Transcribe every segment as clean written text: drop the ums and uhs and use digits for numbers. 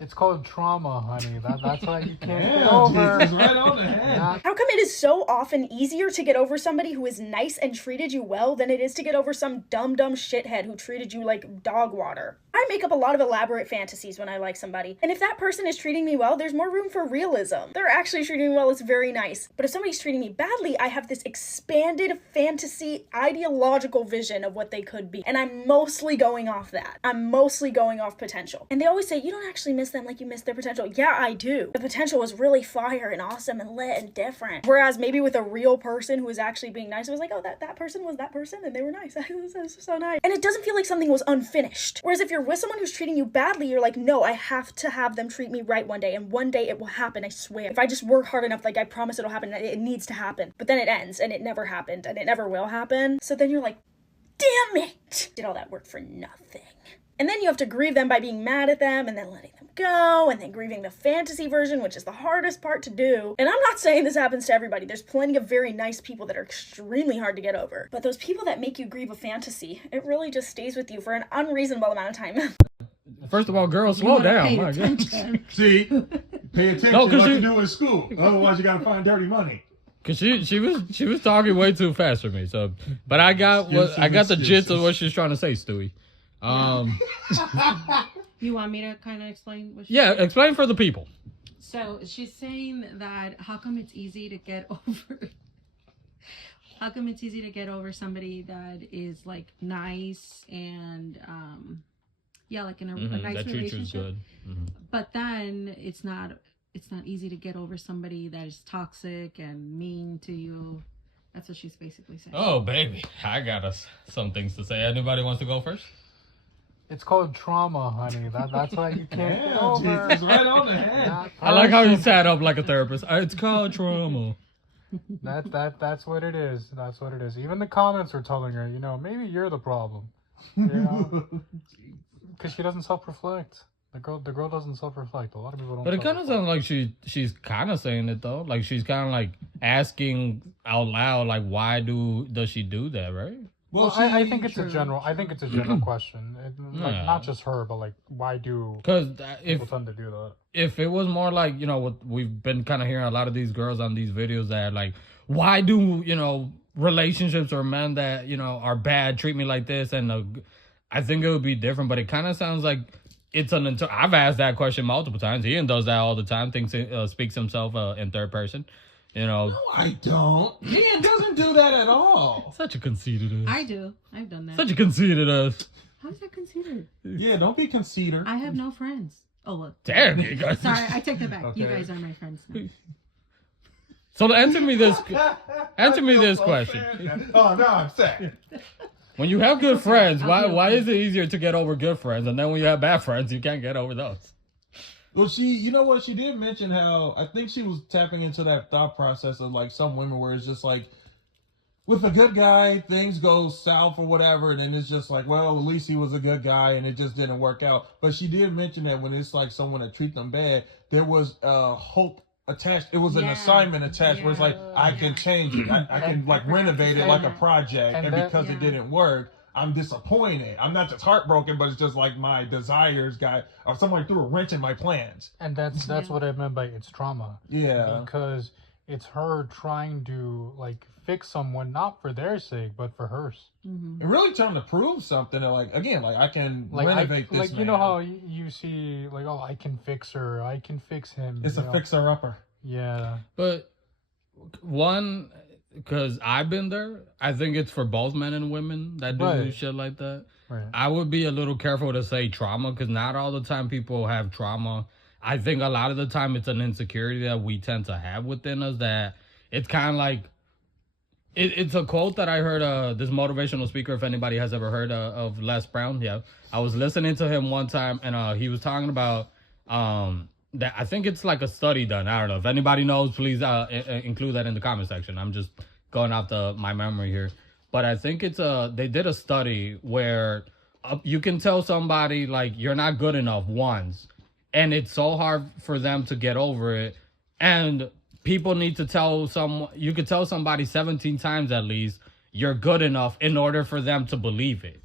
It's called trauma, honey. That's why you can't get Yeah, over. Jesus, right on the head. Not- How come it is so often easier to get over somebody who is nice and treated you well than it is to get over some dumb shithead who treated you like dog water? I make up a lot of elaborate fantasies when I like somebody, and if that person is treating me well, there's more room for realism. They're actually treating me well, it's very nice. But if somebody's treating me badly, I have this expanded fantasy ideological vision of what they could be, and I'm mostly going off that. I'm mostly going off potential. And they always say, you don't actually miss them like you miss their potential. Yeah, I do. The potential was really fire and awesome and lit and different. Whereas maybe with a real person who was actually being nice, it was like, oh, that person was that person and they were nice. That was so nice. And it doesn't feel like something was unfinished. Whereas if you're with someone who's treating you badly, you're like, no, I have to have them treat me right one day, and one day it will happen, I swear. If I just work hard enough, like I promise it'll happen, it needs to happen. But then it ends, and it never happened, and it never will happen. So then you're like, damn it! Did all that work for nothing. And then you have to grieve them by being mad at them and then letting them go, and then grieving the fantasy version, which is the hardest part to do. And I'm not saying this happens to everybody. There's plenty of very nice people that are extremely hard to get over. But those people that make you grieve a fantasy, it really just stays with you for an unreasonable amount of time. First of all, girls, slow down. My God. See, pay attention No, 'cause like you- you do in school. Otherwise, you gotta find dirty money. Cause she was talking way too fast for me. So, but I got the gist of what she's trying to say, Stewie. You want me to kind of explain what she Yeah, said? explain for the people. So she's saying that how come it's easy to get over how come it's easy to get over somebody that is like nice and yeah, like in a nice That treats you relationship. good. Mhm. But then it's not easy to get over somebody that is toxic and mean to you. That's what she's basically saying. Oh, baby, I got some things to say. Anybody wants to go first? It's called trauma, honey. That's why you can't get Yeah, over. Jesus, right on the head. Not I like how you person. sat up like a therapist. It's called trauma. That's what it is. That's what it is. Even the comments are telling her, maybe you're the problem. Because she doesn't self-reflect. The girl doesn't self-reflect. A lot of people don't. But it kind of sounds like she's kind of saying it though. Like she's kind of like asking out loud, like why does she do that, right? Well, I think it's a general. I think it's a general question. Yeah. Not just her, but like, why do Because if people tend to do that? if it was more like what we've been kind of hearing a lot of these girls on these videos that like, why do relationships or men that are bad treat me like this? And I think it would be different. But it kind of sounds like it's I've asked that question multiple times. Ian does that all the time. Speaks himself in third person. No, I don't. Ian doesn't do that at all. Such a conceited ass. I do. I've done that. Such a conceited ass. How is that considered? Yeah, don't be conceited. I have no friends. Oh look. Damn, you guys. Sorry, I take that back. You Okay. guys are my friends now. So answer me this question. Oh, no, I'm sad. When you have good friends, why is it easier to get over good friends, and then when you have bad friends, you can't get over those? Well, you know what? She did mention how I think she was tapping into that thought process of like some women where it's just like with a good guy, things go south or whatever, and then it's just like, well, at least he was a good guy and it just didn't work out. But she did mention that when it's like someone that treat them bad, there was hope attached. It was an Yeah. assignment attached where it's like, I can change it. I can like renovate it like a project. And because it didn't work, I'm disappointed. I'm not just heartbroken, but it's just like my desires or someone threw a wrench in my plans. And that's what I meant by it's trauma. Yeah. Because it's her trying to like fix someone not for their sake but for hers. Mm-hmm. And really trying to prove something that like, again, like I can Like renovate this like man. you know how you see like, oh, I can fix her, I can fix him. It's a fixer-upper. Yeah. But one, because I've been there, I think it's for both men and women that do Right. shit like that. Right. I would be a little careful to say trauma, because not all the time people have trauma. I think a lot of the time it's an insecurity that we tend to have within us, that it's kind of like, it's a quote that I heard, this motivational speaker, if anybody has ever heard of Les Brown. Yeah. I was listening to him one time, and he was talking about that I think it's like a study done. I don't know. If anybody knows, please include that in the comment section. I'm just going off my memory here. But I think they did a study where you can tell somebody like you're not good enough once, and it's so hard for them to get over it. And people need to you could tell somebody 17 times at least you're good enough in order for them to believe it.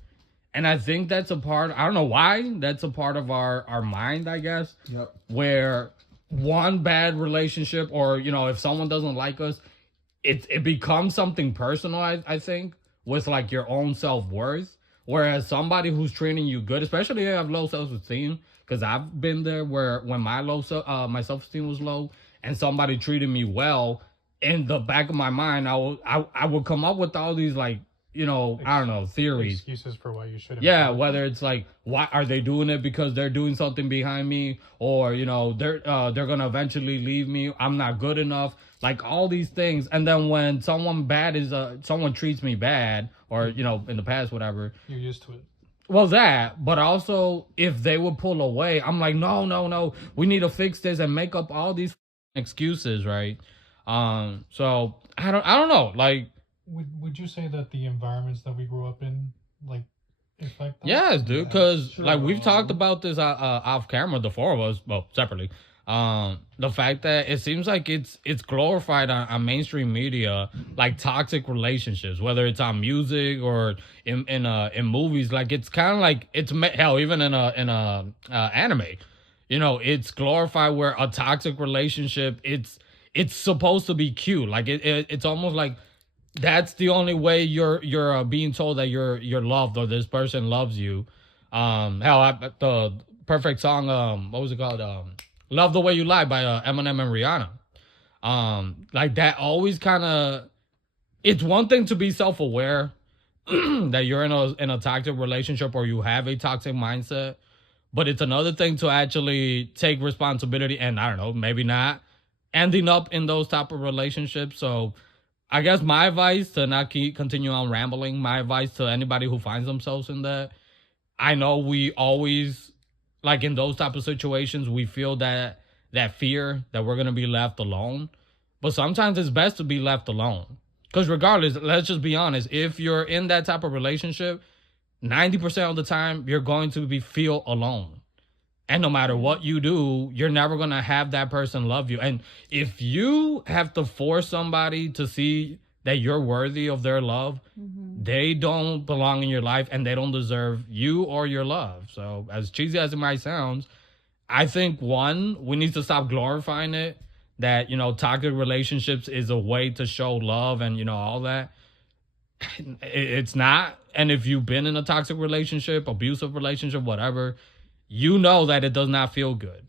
And I think that's a part, I don't know why, that's a part of our mind, I guess, Yep. where one bad relationship, or, you know, if someone doesn't like us, it becomes something personal, I think, with like your own self-worth. Whereas somebody who's treating you good, especially if you have low self-esteem, because I've been there where when my self-esteem was low and somebody treated me well, in the back of my mind, I would come up with all these, like, you know, I don't know, theories. Excuses for why you shouldn't. Yeah, whether it's like, why are they doing it because they're doing something behind me, or, you know, they're gonna eventually leave me, I'm not good enough, like all these things. And then when someone treats me bad, or, you know, in the past, whatever, You're used to it. well, that, but also if they would pull away, I'm like, no, we need to fix this and make up all these excuses, right? So I don't know, like. Would you say that the environments that we grew up in, like, affect us? Yes, dude, because sure. like we've talked about this off camera, the four of us, well, separately. The fact that it seems like it's glorified on mainstream media, like toxic relationships, whether it's on music or in movies. Like it's kind of like hell, even in a anime, you know, it's glorified where a toxic relationship, it's supposed to be cute, like it's almost like that's the only way you're being told that you're loved, or this person loves you. The perfect song, what was it called? Love the Way You Lie by Eminem and Rihanna. Like that always kind of, it's one thing to be self-aware that you're in a toxic relationship or you have a toxic mindset, but it's another thing to actually take responsibility and, I don't know, maybe not ending up in those type of relationships. So I guess my advice, to not continue on rambling, my advice to anybody who finds themselves in that, I know we always, like in those type of situations, we feel that fear that we're going to be left alone. But sometimes it's best to be left alone. Because regardless, let's just be honest, if you're in that type of relationship, 90% of the time, you're going to feel alone. And no matter what you do, you're never going to have that person love you. And if you have to force somebody to see that you're worthy of their love, they don't belong in your life and they don't deserve you or your love. So as cheesy as it might sound, I think, one, we need to stop glorifying it, that, you know, toxic relationships is a way to show love and, you know, all that. It's not. And if you've been in a toxic relationship, abusive relationship, whatever, you know that it does not feel good.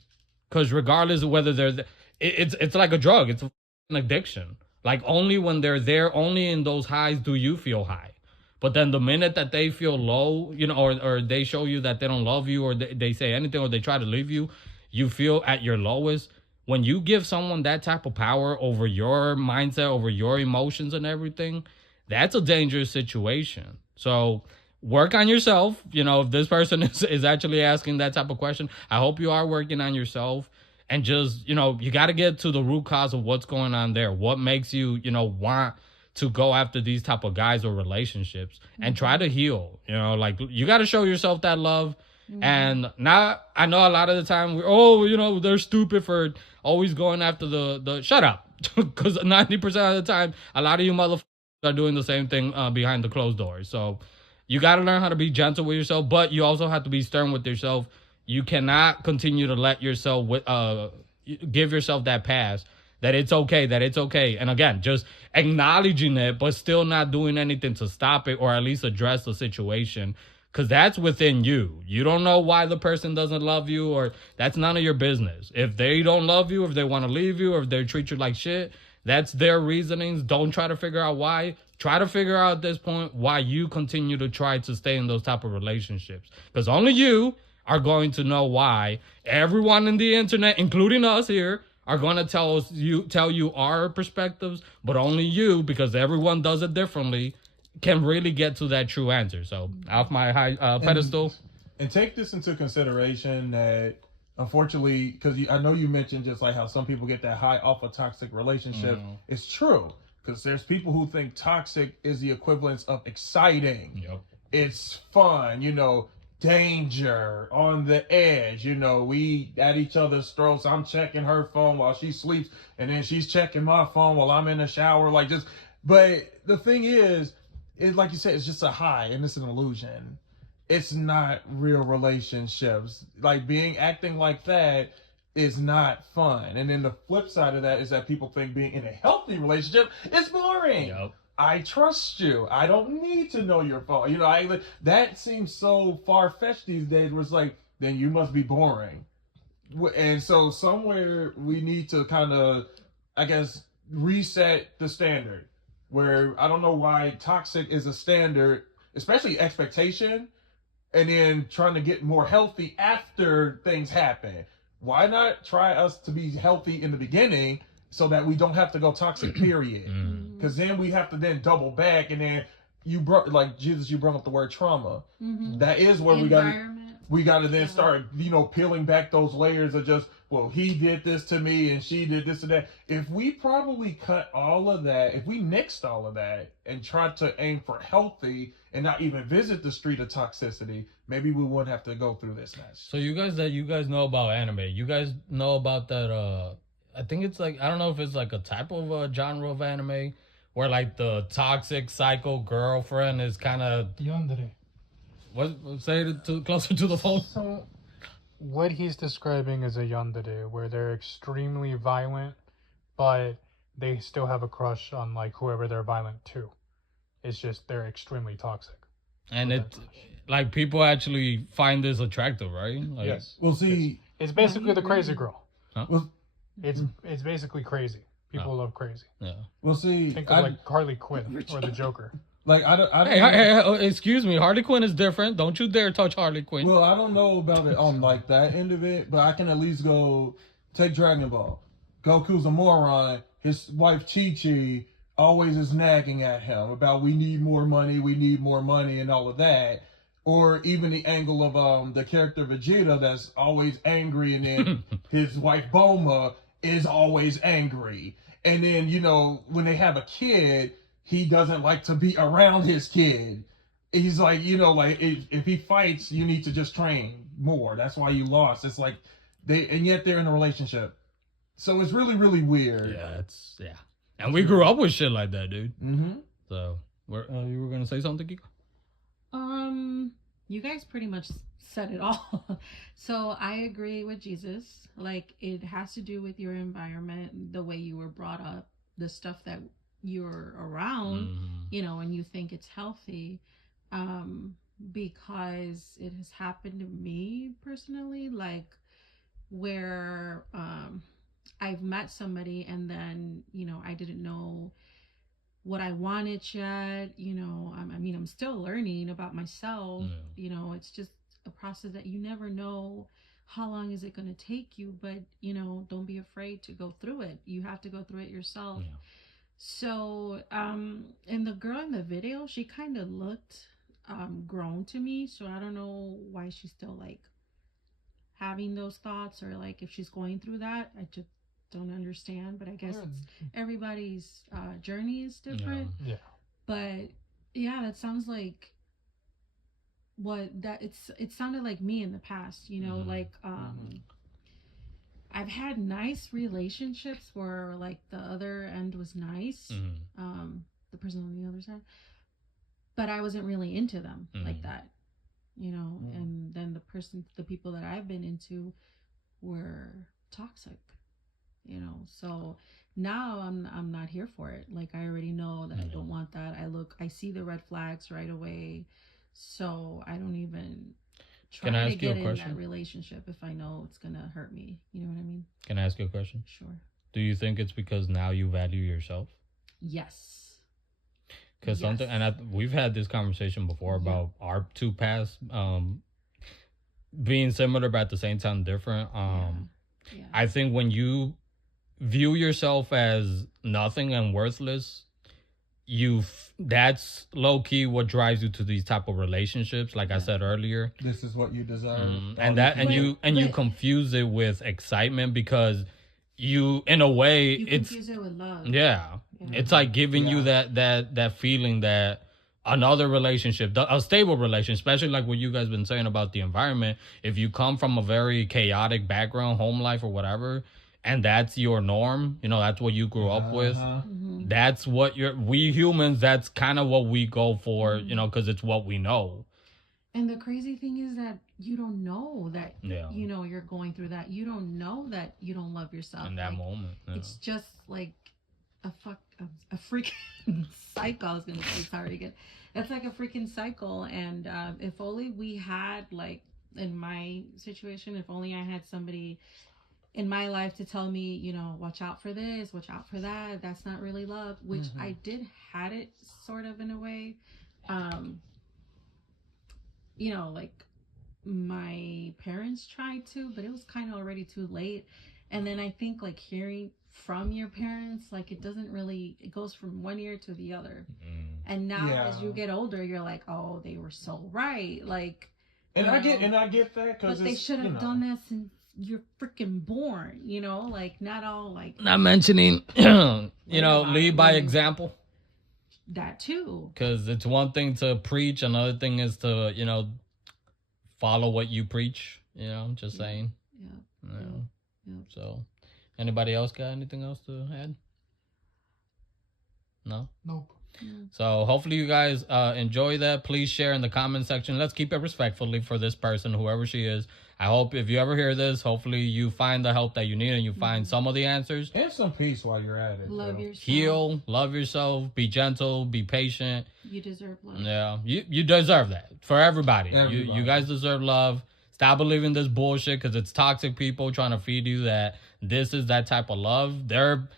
Because regardless of whether it's like a drug, it's an addiction. Like only when they're there, only in those highs do you feel high. But then the minute that they feel low, you know, or they show you that they don't love you, or they say anything, or they try to leave you, you feel at your lowest. When you give someone that type of power over your mindset, over your emotions and everything, that's a dangerous situation. So work on yourself. You know, if this person is actually asking that type of question, I hope you are working on yourself. And just, you know, you got to get to the root cause of what's going on there. What makes you, you know, want to go after these type of guys or relationships, and try to heal. You know, like you got to show yourself that love. And now I know a lot of the time, you know, they're stupid for always going after the shut up. Because 90% of the time, a lot of you motherfuckers are doing the same thing behind the closed doors. So you got to learn how to be gentle with yourself, but you also have to be stern with yourself. You cannot continue to let yourself give yourself that pass, that it's okay. And again, just acknowledging it, but still not doing anything to stop it, or at least address the situation. Because that's within you. You don't know why the person doesn't love you, or that's none of your business. If they don't love you, if they want to leave you, or if they treat you like shit, that's their reasonings. Don't try to figure out why. Try to figure out at this point why you continue to try to stay in those type of relationships. Because only you are going to know why. Everyone in the internet, including us here, are going to tell you our perspectives, but only you, because everyone does it differently, can really get to that true answer. So off my high pedestal. And take this into consideration that, unfortunately, because I know you mentioned just like how some people get that high off a toxic relationship. It's true, because there's people who think toxic is the equivalence of exciting. Yep. It's fun, you know, danger, on the edge, you know, we at each other's throats. I'm checking her phone while she sleeps, and then she's checking my phone while I'm in the shower. Like, just, but the thing is, like you said, it's just a high, and it's an illusion. it's not real relationships. Like acting like that is not fun. And then the flip side of that is that people think being in a healthy relationship is boring. Yep. I trust you. I don't need to know your fault. That seems so far fetched these days. Where it's like, then you must be boring. And so somewhere we need to kind of, I guess, reset the standard. Where I don't know why toxic is a standard, especially expectation, and then trying to get more healthy after things happen. Why not try us to be healthy in the beginning so that we don't have to go toxic, period? Because then we have to then double back, and then you brought, like Jesus, you brought up the word trauma. That is where we got to then start, peeling back those layers of just, well, he did this to me and she did this and that. If we probably cut all of that, if we nixed all of that and tried to aim for healthy and not even visit the street of toxicity, maybe we wouldn't have to go through this mess. So you guys know about anime. You guys know about that, I think it's like, I don't know if it's like a type of genre of anime where like the toxic psycho girlfriend is kind of... Yandere. What? Say it closer to the phone. So, what he's describing is a yandere, where they're extremely violent, but they still have a crush on like whoever they're violent to. It's just they're extremely toxic. And it, like, people actually find this attractive, right? Like, Yes. Well, see, It's basically the crazy girl. Huh? Well, It's basically crazy. People love crazy. Yeah. well, see, Think of like Harley Quinn or the Joker. I don't. Hey, excuse me. Harley Quinn is different. Don't you dare touch Harley Quinn. Well, I don't know about it on like that end of it, but I can at least go take Dragon Ball. Goku's a moron. His wife Chi-Chi always is nagging at him about we need more money, and all of that. Or even the angle of the character Vegeta that's always angry, and then his wife Bulma is always angry. And then, when they have a kid, he doesn't like to be around his kid. He's like, if he fights, you need to just train more. That's why you lost. It's like and yet they're in a relationship. So it's really, really weird. Yeah. And we grew up with shit like that, dude. Mm-hmm. So, you were gonna say something, Kiko? You guys pretty much said it all. So I agree with Jesus. Like, it has to do with your environment, the way you were brought up, the stuff that you're around, and you think it's healthy. Because it has happened to me personally, like where I've met somebody and then, I didn't know what I wanted yet. I'm still learning about myself. It's just a process that you never know how long is it going to take you, but don't be afraid to go through it. You have to go through it yourself. So and the girl in the video, she kind of looked grown to me, so I don't know why she's still like having those thoughts, or like if she's going through that. I just don't understand, but I guess everybody's journey is different. Yeah. But yeah, that sounds like it sounded like me in the past, like I've had nice relationships where like the other end was nice, the person on the other side, but I wasn't really into them like that, and then the people that I've been into were toxic, so now I'm not here for it. Like, I already know that I don't want that. I see the red flags right away, so I don't even try to get in that relationship if I know it's gonna hurt me. You know what I mean? Can I ask you a question? Sure. Do you think it's because now you value yourself? Yes. Because something, and we've had this conversation before about our two paths being similar but at the same time different. I think when you view yourself as nothing and worthless, that's low-key what drives you to these type of relationships, like I said earlier. This is what you deserve. You confuse it with excitement, because you, in a way, you confuse it with love. It's like giving you that feeling that another relationship, a stable relationship, especially like what you guys been saying about the environment. If you come from a very chaotic background, home life or whatever, and that's your norm, that's what you grew up with. That's what we humans, that's kind of what we go for, because it's what we know. And the crazy thing is that you don't know that, Yeah. you know, you're going through that. You don't know that you don't love yourself. In that Like, moment. Yeah. it's just like a freaking cycle. I was gonna say, sorry again. That's like a freaking cycle. And if only we had, like, in my situation, if only I had somebody in my life to tell me, you know, watch out for this, watch out for that. That's not really love, which I did had it sort of in a way. You know, like my parents tried to, but it was kind of already too late. And then I think like hearing from your parents, like it doesn't really, it goes from one ear to the other. And now as you get older, you're like, oh, they were so right. Like, And you I know, get that because but they should have done that since you're freaking born, you know, like not all like Not mentioning, you know, lead by example. that too. Because it's one thing to preach, another thing is to, you know, follow what you preach. You know, just saying. Yeah. You know. Yeah. So, anybody else got anything else to add? No? Nope. So, hopefully you guys enjoy that. Please share in the comment section. Let's keep it respectfully for this person, whoever she is. I hope if you ever hear this, hopefully you find the help that you need and you find some of the answers. And some peace while you're at it. Love bro. yourself. Heal, love yourself, be gentle, be patient. You deserve love. Yeah, you deserve that for everybody. Everybody. You guys deserve love. Stop believing this bullshit because it's toxic people trying to feed you that this is that type of love. They're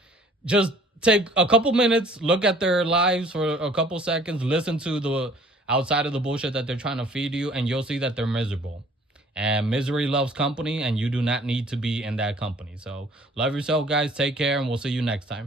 just take a couple minutes, look at their lives for a couple seconds, listen to the outside of the bullshit that they're trying to feed you, and you'll see that they're miserable. And misery loves company, and you do not need to be in that company. So love yourself, guys. Take care, and we'll see you next time.